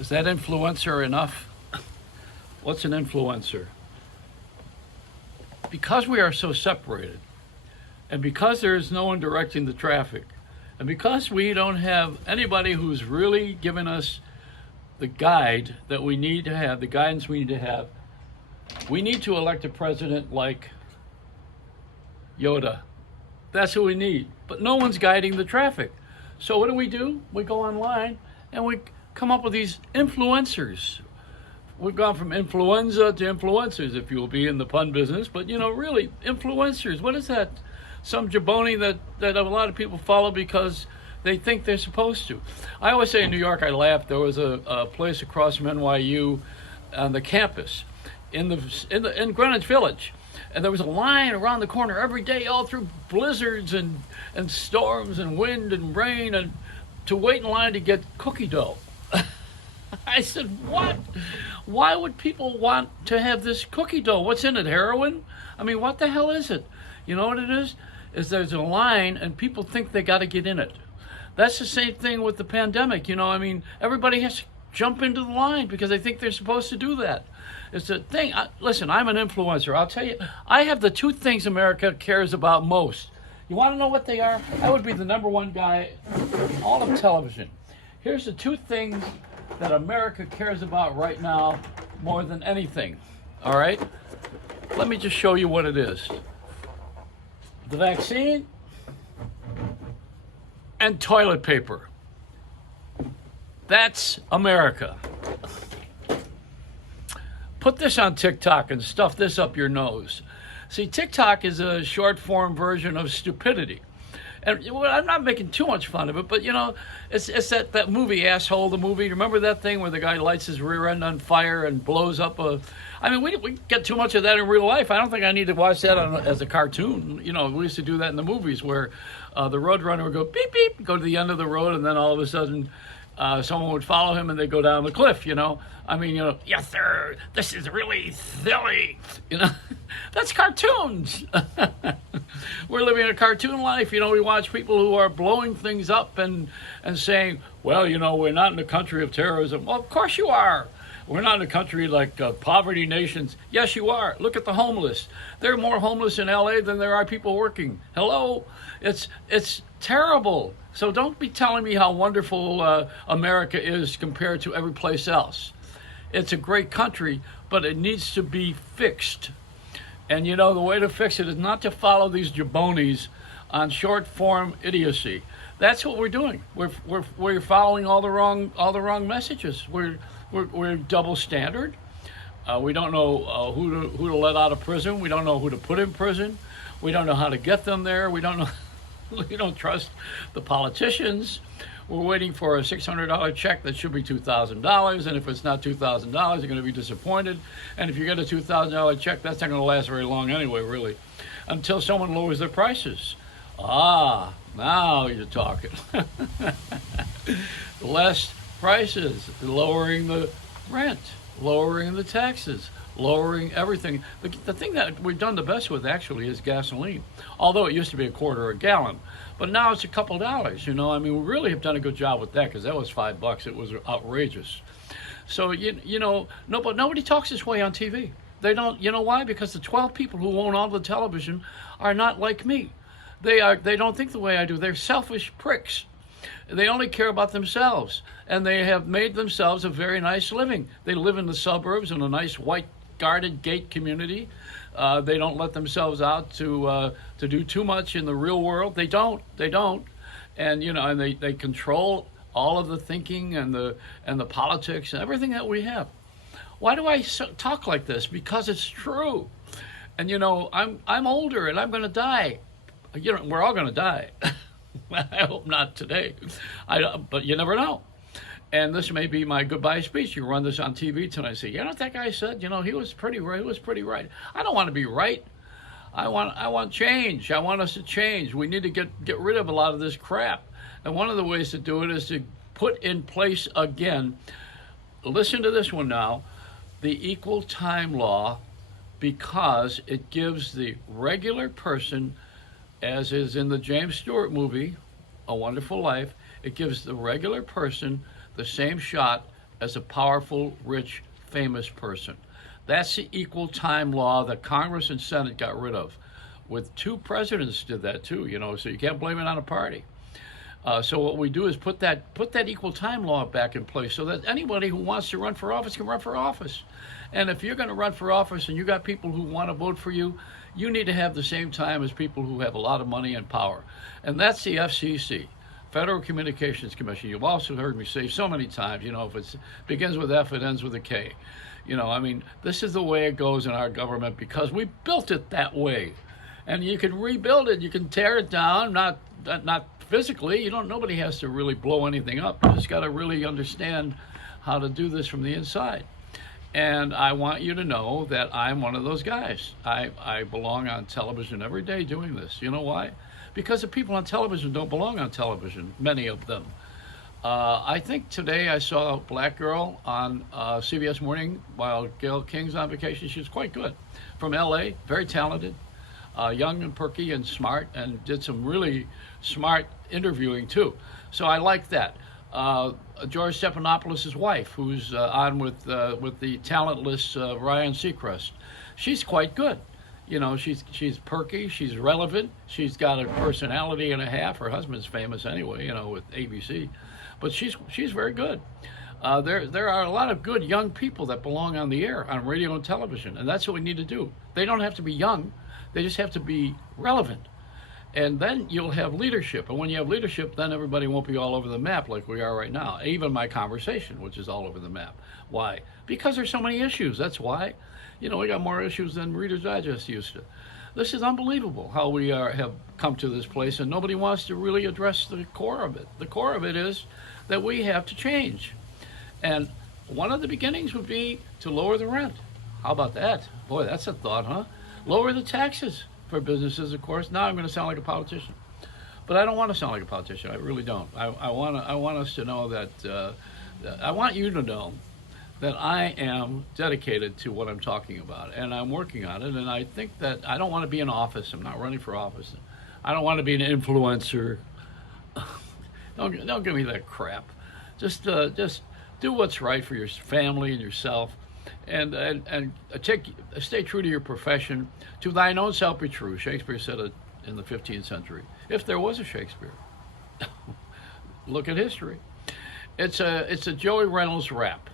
Is that influencer enough? What's an influencer? Because we are so separated, and because there is no one directing the traffic, and because we don't have anybody who's really giving us the guide that we need to have, the guidance we need to have, we need to elect a president like Yoda. That's who we need. But no one's guiding the traffic. So what do? We go online and we come up with these influencers. We've gone from influenza to influencers, if you will be in the pun business. But, really, influencers, what is that? Some jaboni that a lot of people follow because they think they're supposed to. I always say in New York, I laugh. There was a place across from NYU on the campus in Greenwich Village. And there was a line around the corner every day, all through blizzards and storms and wind and rain, and to wait in line to get cookie dough. I said, what? Why would people want to have this cookie dough? What's in it, heroin? I mean, what the hell is it? You know what it is? Is there's a line and people think they got to get in it. That's the same thing with the pandemic. Everybody has to jump into the line because they think they're supposed to do that. It's a thing. Listen, I'm an influencer. I'll tell you, I have the two things America cares about most. You want to know what they are? I would be the number one guy in all of television. Here's the two things that America cares about right now more than anything. All right? Let me just show you what it is. The vaccine and toilet paper. That's America. Put this on TikTok and stuff this up your nose. See, TikTok is a short form version of stupidity. And I'm not making too much fun of it, but it's that movie, Asshole, the movie. Remember that thing where the guy lights his rear end on fire and blows up we get too much of that in real life. I don't think I need to watch that as a cartoon. We used to do that in the movies where the roadrunner would go beep, beep, go to the end of the road, and then all of a sudden someone would follow him and they'd go down the cliff, yes, sir, this is really silly. That's cartoons. We're living a cartoon life. We watch people who are blowing things up and saying, well, we're not in a country of terrorism. Well, of course you are. We're not in a country like poverty nations. Yes, you are. Look at the homeless. There are more homeless in LA than there are people working. Hello? It's terrible. So don't be telling me how wonderful America is compared to every place else. It's a great country, but it needs to be fixed. And the way to fix it is not to follow these jabonis on short form idiocy. That's what we're doing. We're following all the wrong messages. We're double standard. We don't know who to let out of prison. We don't know who to put in prison. We don't know how to get them there. We don't know. We don't trust the politicians. We're waiting for a $600 check that should be $2,000, and if it's not $2,000, you're going to be disappointed. And if you get a $2,000 check, that's not going to last very long anyway, really, until someone lowers their prices. Now you're talking. Less prices, lowering the rent, lowering the taxes, lowering everything. The thing that we've done the best with actually is gasoline, although it used to be a quarter a gallon, but now it's a couple dollars. We really have done a good job with that because that was $5. It was outrageous. So but nobody talks this way on TV. They don't. You know why? Because the 12 people who own all the television are not like me. They don't think the way I do. They're selfish pricks. They only care about themselves, and they have made themselves a very nice living. They live in the suburbs in a nice white guarded gate community. They don't let themselves out to do too much in the real world. They don't, and and they control all of the thinking and the politics and everything that we have. Why do I talk like this? Because it's true, and I'm older and I'm going to die. We're all going to die. I hope not today, but you never know. And this may be my goodbye speech. You run this on TV tonight. Say, what that guy said? He was pretty right. He was pretty right. I don't want to be right. I want change. I want us to change. We need to get rid of a lot of this crap. And one of the ways to do it is to put in place again. Listen to this one now. The equal time law, because it gives the regular person, as is in the James Stewart movie, A Wonderful Life, it gives the regular person the same shot as a powerful, rich, famous person. That's the equal time law that Congress and Senate got rid of. With two presidents did that too, so you can't blame it on a party. So what we do is put that equal time law back in place so that anybody who wants to run for office can run for office. And if you're going to run for office and you got people who want to vote for you, you need to have the same time as people who have a lot of money and power. And that's the FCC, Federal Communications Commission. You've also heard me say so many times, if it begins with F, it ends with a K. This is the way it goes in our government because we built it that way. And you can rebuild it, you can tear it down, not physically. Nobody has to really blow anything up. You just got to really understand how to do this from the inside. And I want you to know that I'm one of those guys. I belong on television every day doing this. You know why? Because the people on television don't belong on television, many of them. I think today I saw a black girl on CBS Morning while Gayle King's on vacation. She was quite good. From LA, very talented, young and perky and smart, and did some really smart interviewing too. So I like that. George Stephanopoulos' wife, who's on with the talentless Ryan Seacrest, she's quite good. She's perky, she's relevant, she's got a personality and a half. Her husband's famous anyway, with ABC, but she's very good. There are a lot of good young people that belong on the air, on radio and television, and that's what we need to do. They don't have to be young, they just have to be relevant. And then you'll have leadership. And when you have leadership, then everybody won't be all over the map like we are right now. Even my conversation, which is all over the map. Why? Because there's so many issues. That's why. We got more issues than Reader's Digest used to. This is unbelievable how we have come to this place, and nobody wants to really address the core of it. The core of it is that we have to change. And one of the beginnings would be to lower the rent. How about that? Boy, that's a thought, huh? Lower the taxes for businesses, of course. Now I'm going to sound like a politician, but I don't want to sound like a politician. I really don't. I want us to know that I want you to know that I am dedicated to what I'm talking about, and I'm working on it. And I think that I don't want to be in office. I'm not running for office. I don't want to be an influencer. Don't give me that crap. Just do what's right for your family and yourself. And stay true to your profession. To thine own self be true. Shakespeare said it in the 15th century. If there was a Shakespeare, look at history. It's a Joey Reynolds rap.